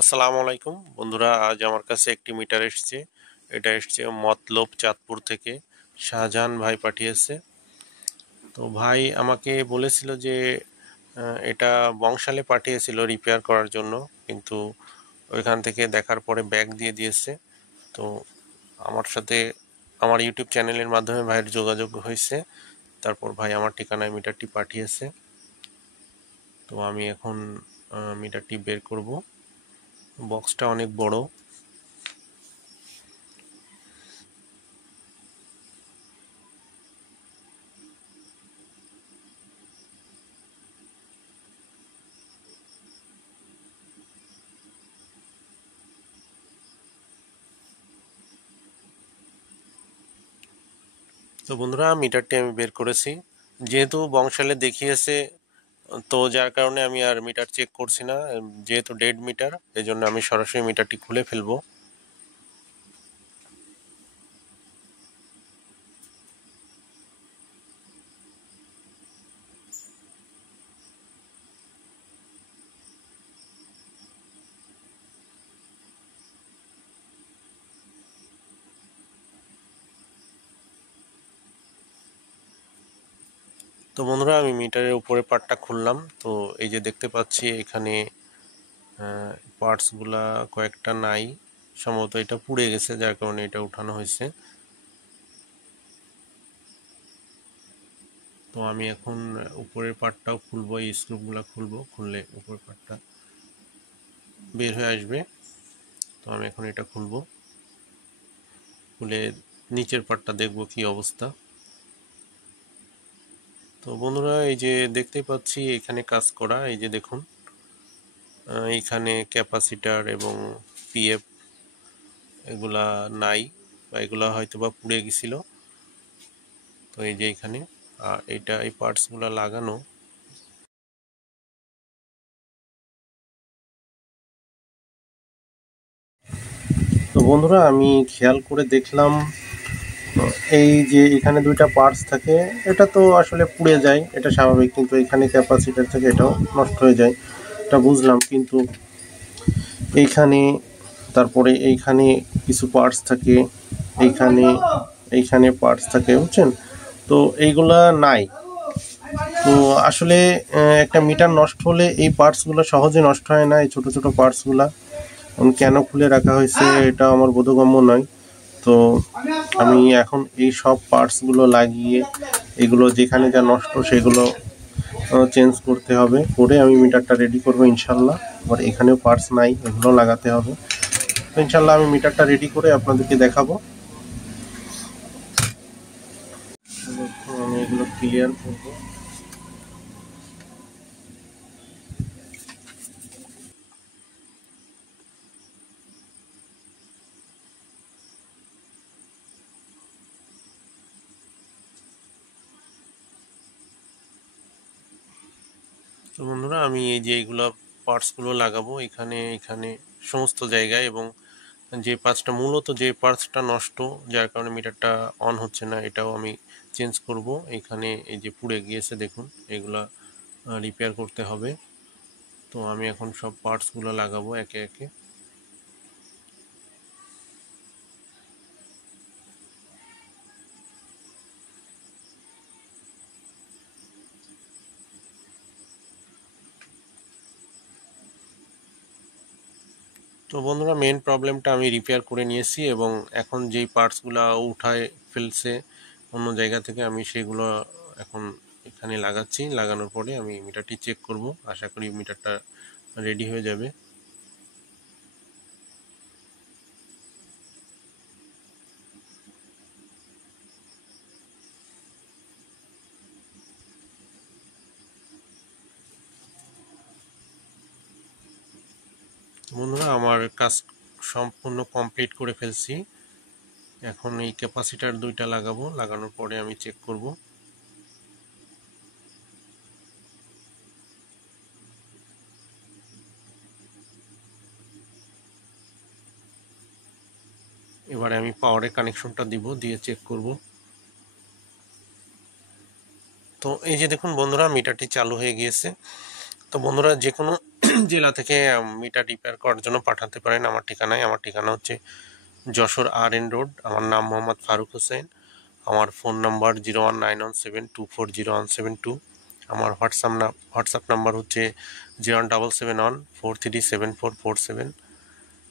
আসসালামু আলাইকুম বন্ধুরা, আজ আমার কাছে একটি মিটার এসেছে। এটা এসেছে মতলব চাঁদপুর থেকে। শাহজাহান ভাই পাঠিয়েছে। তো ভাই আমাকে বলেছিল যে এটা বংশালে পাঠিয়েছিল রিপেয়ার করার জন্য, কিন্তু ওইখান থেকে দেখার পরে ব্যাগ দিয়ে দিয়েছে। তো আমার সাথে আমার ইউটিউব চ্যানেলের মাধ্যমে ভাইয়ের যোগাযোগ হয়েছে। তারপর ভাই আমার ঠিকানায় মিটারটি পাঠিয়েছে। তো আমি এখন মিটারটি বের করব। বক্সটা অনেক বড়। তো বন্ধুরা, মিটারটি আমি বের করেছি। যেহেতু বংশালে দেখিয়েছে, তো যার কারণে আমি আর মিটার চেক করছি না। যেহেতু ডেড মিটার, এই জন্য আমি সরাসরি মিটারটি খুলে ফেলবো। তো বন্ধুরা, আমি মিটারের উপরে পার্টটা খুললাম। তো এই যে দেখতে পাচ্ছি এখানে পার্টসগুলা কয়েকটা নাই। সম্ভবত এটা পুড়ে গেছে, যার কারণে এটা উঠানো হয়েছে। তো আমি এখন উপরের পার্টটাও খুলবো, এই স্ক্রুগুলা খুলবো, খুললে উপরের পার্টটা বের হয়ে আসবে। তো আমি এখন এটা খুলবো, খুলে নিচের পার্টটা দেখবো কি অবস্থা। তো বন্ধুরা, এই যে দেখতে পাচ্ছি এখানে কাজ করা, এই যে দেখুন, এইখানে ক্যাপাসিটার এবং পিএফ এগুলা নাই, বা এগুলা হয়তো বা পুড়ে গেছিল। তো এই যে এখানে এইটা এই পার্টসগুলা লাগানো। তো বন্ধুরা, আমি খেয়াল করে দেখলাম, এই যে এখানে দুইটা পার্টস থাকে, এটা তো আসলে পুড়ে যায়, এটা স্বাভাবিক। কিন্তু এখানে ক্যাপাসিটার থাকে, এটাও নষ্ট হয়ে যায়, এটা বুঝলাম। কিন্তু এইখানে, তারপরে এইখানে কিছু পার্টস থাকে, এইখানে এইখানে পার্টস থাকে, বুঝছেন? তো এইগুলা নাই। তো আসলে একটা মিটার নষ্ট হলে এই পার্টসগুলো সহজে নষ্ট হয় না, এই ছোট ছোট পার্টসগুলা কেন খুলে রাখা হয়েছে এটা আমার বোধগম্য নয়। তো আমি এখন এই সব পার্টসগুলো লাগিয়ে এগুলো যেখানে যা নষ্ট সেগুলো চেঞ্জ করতে হবে, করে আমি মিটারটা রেডি করবো ইনশাল্লাহ। আবার এখানেও পার্টস নাই, এগুলো লাগাতে হবে। তো ইনশাল্লাহ আমি মিটারটা রেডি করে আপনাদেরকে দেখাবো। আমি এগুলো ক্লিয়ার করবো। তো বন্ধুরা, আমি এই যে এইগুলো পার্টসগুলো লাগাবো এখানে এখানে সমস্ত জায়গায়, এবং যে পার্টসটা মূলত যে পার্টসটা নষ্ট, যার কারণে মিটারটা অন হচ্ছে না, এটাও আমি চেঞ্জ করব। এখানে এই যে পুড়ে গিয়েছে দেখুন, এগুলা রিপেয়ার করতে হবে। তো আমি এখন সব পার্টসগুলো লাগাবো একে একে। তো বন্ধুরা, মেন প্রবলেমটা আমি রিপেয়ার করে নিয়েছি, এবং এখন যেই পার্টসগুলো উঠায় ফেলছে অন্য জায়গা থেকে, আমি সেগুলো এখন এখানে লাগাচ্ছি। লাগানোর পরে আমি মিটারটি চেক করব। আশা করি মিটারটা রেডি হয়ে যাবে। বন্ধুরা, আমার কাজ সম্পূর্ণ কমপ্লিট করে ফেলছি। এখন এই ক্যাপাসিটার দুইটা লাগাবো, লাগানোর পরে আমি চেক করব। এবারে আমি পাওয়ারের কানেকশনটা দিব, দিয়ে চেক করব। তো এই যে দেখুন বন্ধুরা, মিটারটি চালু হয়ে গিয়েছে। তো বন্ধুরা, যে কোনো জেলা থেকে মিটার রিপেয়ার করার জন্য পাঠাতে পারেন আমার ঠিকানায়। আমার ঠিকানা হচ্ছে যশোর RN রোড। আমার নাম মোহাম্মদ ফারুক হোসেন। আমার ফোন নাম্বার 01972240172। আমার হোয়াটসঅ্যাপ নাম্বার হচ্ছে 01771437447।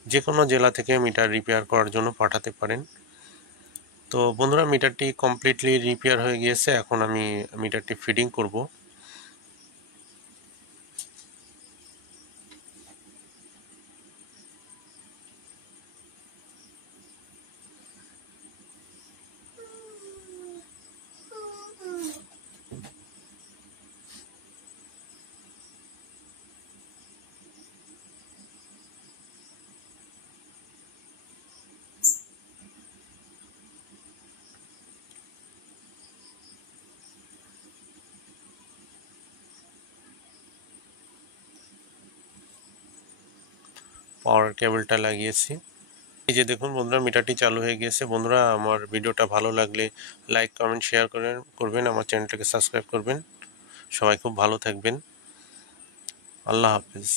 যে কোনো জেলা থেকে মিটার রিপেয়ার করার জন্য পাঠাতে পারেন। তো বন্ধুরা, মিটারটি কমপ্লিটলি রিপেয়ার হয়ে গিয়েছে। এখন আমি মিটারটি ফিডিং করব। পাওয়ার কেবলটা লাগিয়েছি। এই যে দেখুন বন্ধুরা, মিটারটি চালু হয়ে গিয়েছে। বন্ধুরা, আমার ভিডিওটা ভালো লাগলে লাইক, কমেন্ট, শেয়ার করবেন। আমার চ্যানেলটাকে সাবস্ক্রাইব করবেন। সবাই খুব ভালো থাকবেন। আল্লাহ হাফেজ।